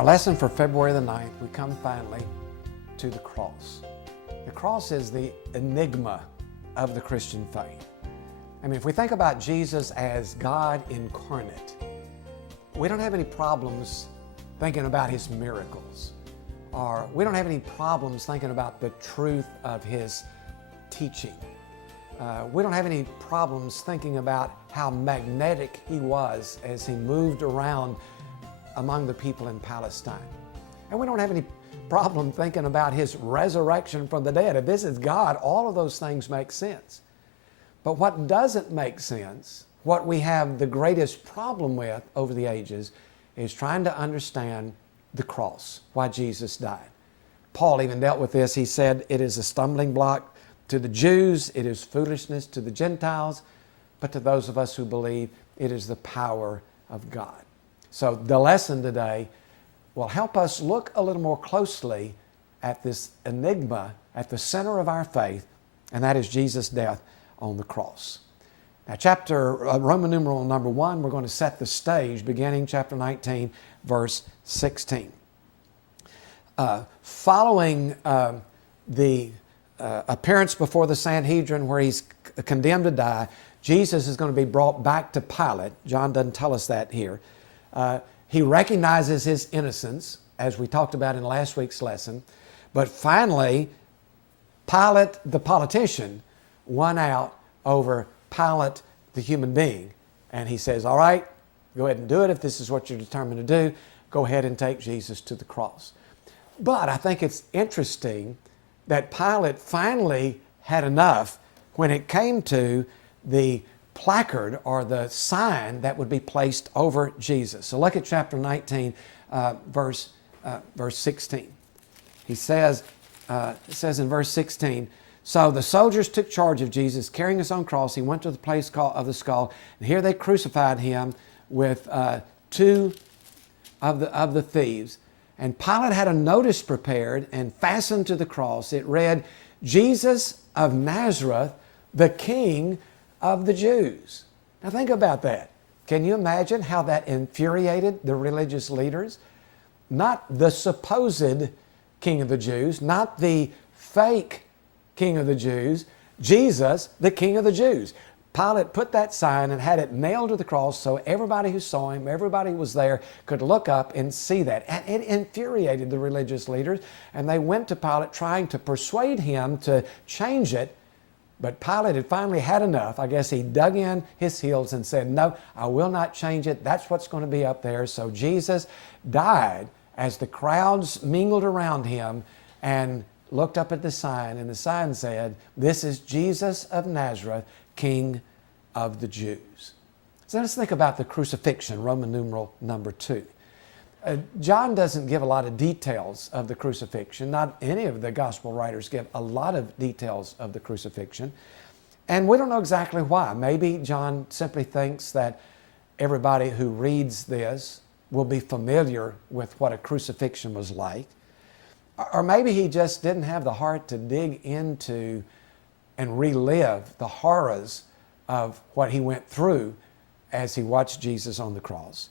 our lesson for February the 9th, we come finally to the cross. The cross is the enigma of the Christian faith. I mean, if we think about Jesus as God incarnate, we don't have any problems thinking about His miracles, or we don't have any problems thinking about the truth of His teaching. We don't have any problems thinking about how magnetic He was as He moved around among the people in Palestine. And we don't have any problem thinking about His resurrection from the dead. If this is God, all of those things make sense. But what doesn't make sense, what we have the greatest problem with over the ages, is trying to understand the cross, why Jesus died. Paul even dealt with this. He said it is a stumbling block to the Jews, it is foolishness to the Gentiles, but to those of us who believe, it is the power of God. So the lesson today will help us look a little more closely at this enigma at the center of our faith, and that is Jesus' death on the cross. Now, Roman numeral number 1, we're going to set the stage beginning chapter 19, verse 16. Following the appearance before the Sanhedrin where He's condemned to die, Jesus is going to be brought back to Pilate. John doesn't tell us that here. He recognizes His innocence, as we talked about in last week's lesson. But finally, Pilate, the politician, won out over Pilate, the human being. And he says, all right, go ahead and do it. If this is what you're determined to do, go ahead and take Jesus to the cross. But I think it's interesting that Pilate finally had enough when it came to the placard or the sign that would be placed over Jesus. So look at chapter 19, verse 16. It says in verse 16, so the soldiers took charge of Jesus, carrying His own cross. He went to the place of the skull, and here they crucified Him with two of the thieves. And Pilate had a notice prepared and fastened to the cross. It read, Jesus of Nazareth, the King of the Jews. Now think about that. Can you imagine how that infuriated the religious leaders? Not the supposed King of the Jews, not the fake King of the Jews, Jesus, the King of the Jews. Pilate put that sign and had it nailed to the cross so everybody who saw Him, everybody who was there, could look up and see that. And it infuriated the religious leaders, and they went to Pilate trying to persuade him to change it. But Pilate had finally had enough. I guess he dug in his heels and said, no, I will not change it. That's what's going to be up there. So Jesus died as the crowds mingled around Him and looked up at the sign, and the sign said, this is Jesus of Nazareth, King of the Jews. So let's think about the crucifixion, Roman numeral number 2. John doesn't give a lot of details of the crucifixion. Not any of the gospel writers give a lot of details of the crucifixion. And we don't know exactly why. Maybe John simply thinks that everybody who reads this will be familiar with what a crucifixion was like. Or maybe he just didn't have the heart to dig into and relive the horrors of what He went through as He watched Jesus on the cross.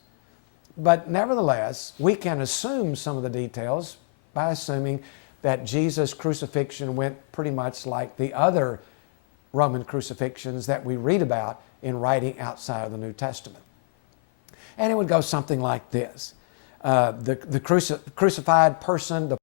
But nevertheless, we can assume some of the details by assuming that Jesus' crucifixion went pretty much like the other Roman crucifixions that we read about in writing outside of the New Testament. And it would go something like this. The crucified person, the